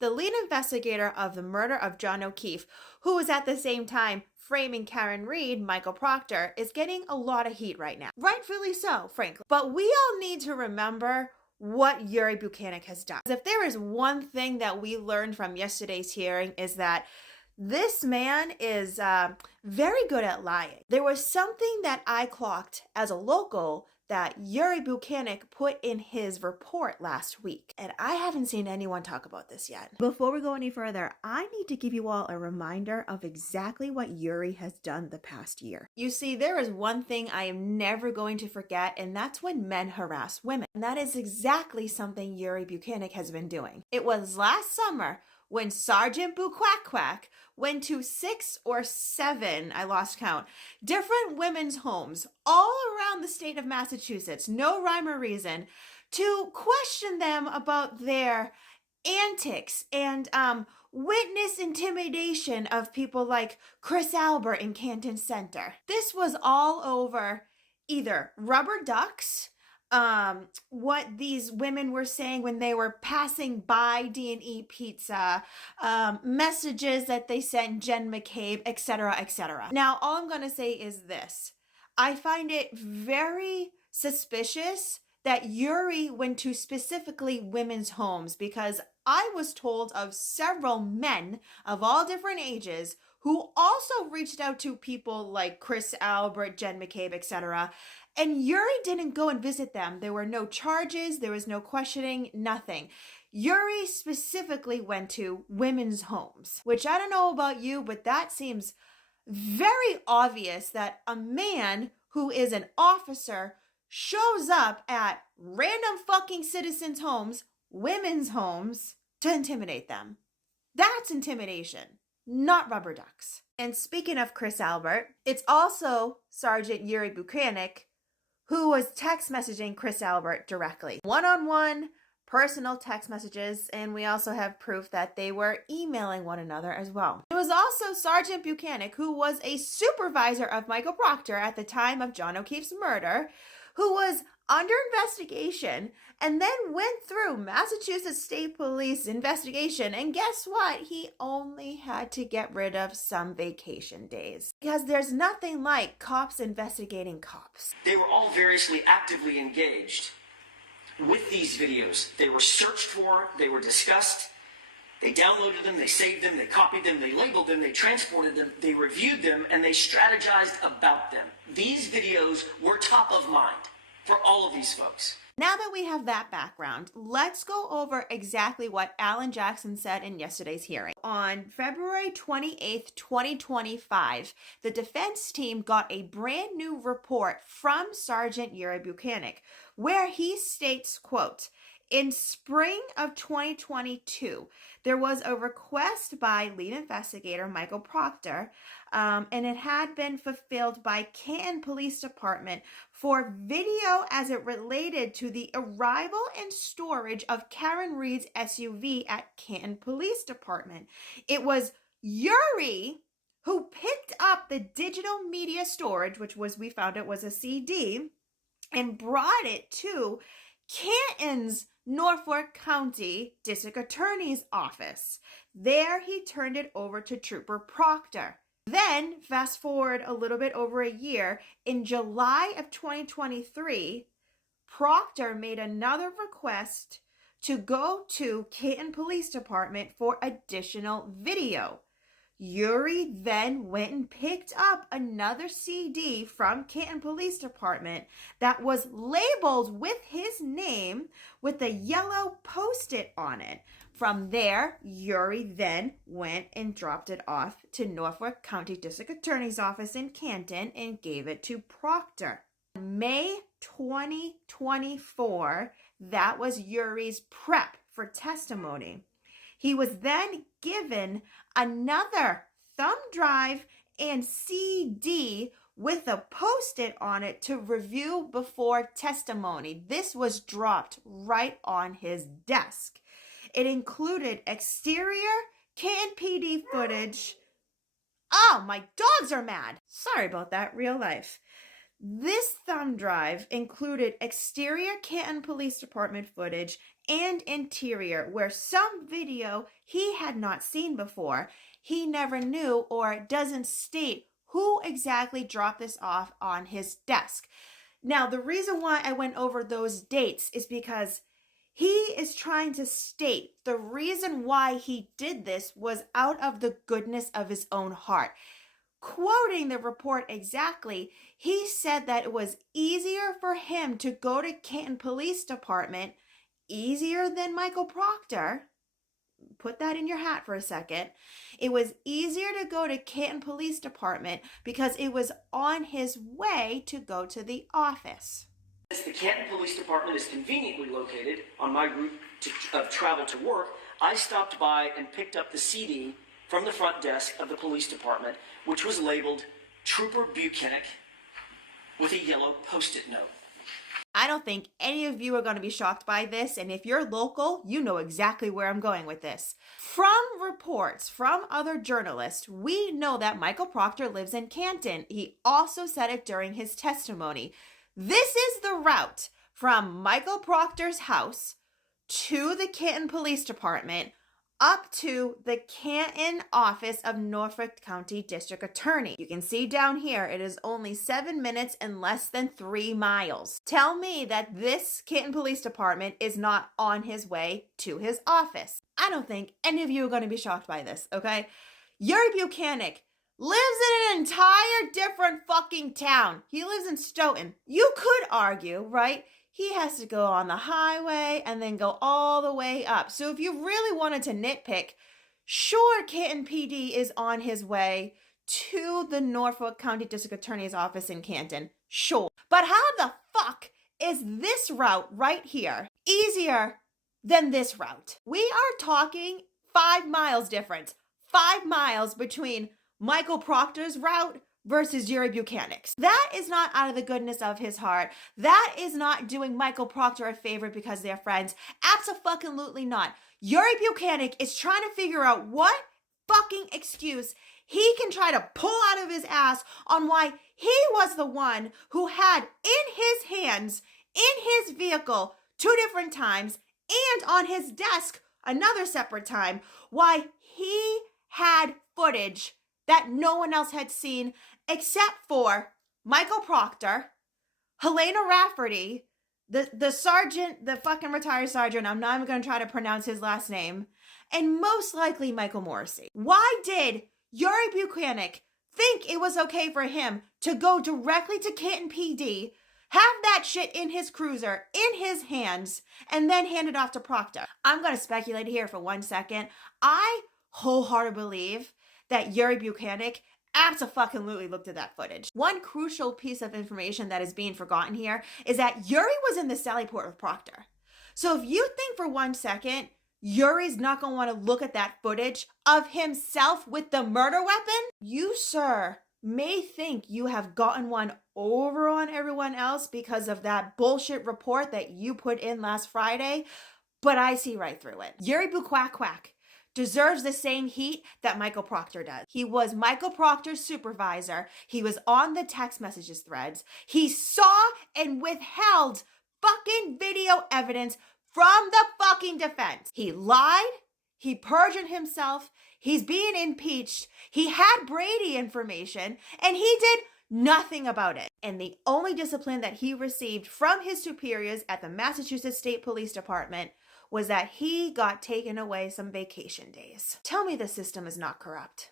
The lead investigator of the murder of John O'Keefe, who was at the same time framing Karen Reed, Michael Proctor, is getting a lot of heat right now. Rightfully so, frankly. But we all need to remember what Yuri Bukhenik has done. If there is one thing that we learned from yesterday's hearing is that this man is very good at lying. There was something that I clocked as a local that Yuri Bukhenik put in his report last week, and I haven't seen anyone talk about this yet. Before we go any further, I need to give you all a reminder of exactly what Yuri has done the past year. You see, there is one thing I am never going to forget, and that's when men harass women. And that is exactly something Yuri Bukhenik has been doing. It was last summer when Sgt Bukhenik went to 6 or 7, I lost count, different women's homes all around the state of Massachusetts, no rhyme or reason, to question them about their antics and witness intimidation of people like Chris Albert in Canton Center. This was all over either rubber ducks, what these women were saying when they were passing by D&E Pizza, messages that they sent Jen McCabe, etc., etc. Now, all I'm going to say is this. I find it very suspicious that Yuri went to specifically women's homes, because I was told of several men of all different ages who also reached out to people like Chris Albert, Jen McCabe, etc., and Yuri didn't go and visit them. There were no charges, there was no questioning, nothing. Yuri specifically went to women's homes, which I don't know about you, but that seems very obvious that a man who is an officer shows up at random fucking citizens' homes, women's homes, to intimidate them. That's intimidation, not rubber ducks. And speaking of Chris Albert, it's also Sergeant Yuri Bukhenik who was text messaging Chris Albert directly. One-on-one, personal text messages, and we also have proof that they were emailing one another as well. It was also Sargeant Buhkenik, who was a supervisor of Michael Proctor at the time of John O'Keefe's murder, who was under investigation and then went through Massachusetts State Police investigation, and guess what? He only had to get rid of some vacation days. Because there's nothing like cops investigating cops. They were all variously actively engaged with these videos. They were searched for, they were discussed, they downloaded them, they saved them, they copied them, they labeled them, they transported them, they reviewed them, and they strategized about them. These videos were top of mind for all of these folks. Now that we have that background, let's go over exactly what Alan Jackson said in yesterday's hearing. On February 28th, 2025, the defense team got a brand new report from Sergeant Yuri Bukhenik, where he states, quote, "In spring of 2022, there was a request by lead investigator Michael Proctor, and it had been fulfilled by Canton Police Department for video as it related to the arrival and storage of Karen Reed's SUV at Canton Police Department. It was Yuri who picked up the digital media storage, which was, we found it was a CD, and brought it to Canton's Norfolk County District Attorney's Office. There he turned it over to Trooper Proctor. Then, fast forward a little bit over a year, in July of 2023, Proctor made another request to go to Canton Police Department for additional video. Yuri then went and picked up another CD from Canton Police Department that was labeled with his name with a yellow Post-it on it. From there, Yuri then went and dropped it off to Norfolk County District Attorney's Office in Canton and gave it to Proctor. May 2024, that was Yuri's prep for testimony. He was then given another thumb drive and CD with a Post-it on it to review before testimony. This was dropped right on his desk. It included exterior Canton PD footage. Oh, my dogs are mad. Sorry about that, real life. This thumb drive included exterior Canton Police Department footage and interior, where some video he had not seen before. He never knew or doesn't state who exactly dropped this off on his desk. Now, the reason why I went over those dates is because he is trying to state the reason why he did this was out of the goodness of his own heart. Quoting the report exactly, he said that it was easier for him to go to Canton Police Department, easier than Michael Proctor. Put that in your hat for a second. It was easier to go to Canton Police Department because it was on his way to go to the office. As the Canton Police Department is conveniently located on my route of travel to work, I stopped by and picked up the CD from the front desk of the police department, which was labeled Trooper Bukhenik with a yellow post-it note. I don't think any of you are going to be shocked by this, and if you're local, you know exactly where I'm going with this. From reports from other journalists, we know that Michael Proctor lives in Canton. He also said it during his testimony. This is the route from Michael Proctor's house to the Canton Police Department up to the Canton office of Norfolk County District Attorney. You can see down here, it is only 7 minutes and less than 3 miles. Tell me that this Canton Police Department is not on his way to his office. I don't think any of you are going to be shocked by this, okay? Yuri Bukhenik lives in an entire different fucking town. He lives in Stoughton. You could argue, right? He has to go on the highway and then go all the way up. So if you really wanted to nitpick, sure, Canton PD is on his way to the Norfolk County District Attorney's office in Canton. Sure. But how the fuck is this route right here easier than this route? We are talking 5 miles difference. 5 miles between Michael Proctor's route versus Yuri Bukhenik's. That is not out of the goodness of his heart. That is not doing Michael Proctor a favor because they're friends. Abso-fucking-lutely not. Yuri Bukhenik is trying to figure out what fucking excuse he can try to pull out of his ass on why he was the one who had in his hands, in his vehicle, 2 different times, and on his desk another separate time, why he had footage that no one else had seen except for Michael Proctor, Helena Rafferty, the sergeant, the fucking retired sergeant, I'm not even going to try to pronounce his last name, and most likely Michael Morrissey. Why did Yuri Bukhenik think it was okay for him to go directly to Canton PD, have that shit in his cruiser, in his hands, and then hand it off to Proctor? I'm going to speculate here for 1 second. I wholeheartedly believe that Yuri Bukhenik abso-fucking-lutely looked at that footage. One crucial piece of information that is being forgotten here is that Yuri was in the Sallyport with Proctor. So if you think for 1 second Yuri's not going to want to look at that footage of himself with the murder weapon, you, sir, may think you have gotten one over on everyone else because of that bullshit report that you put in last Friday, but I see right through it. Yuri BooQuackQuack deserves the same heat that Michael Proctor does. He was Michael Proctor's supervisor. He was on the text messages threads. He saw and withheld fucking video evidence from the fucking defense. He lied. He perjured himself. He's being impeached. He had Brady information and he did nothing about it. And the only discipline that he received from his superiors at the Massachusetts State Police Department was that he got taken away some vacation days. Tell me the system is not corrupt.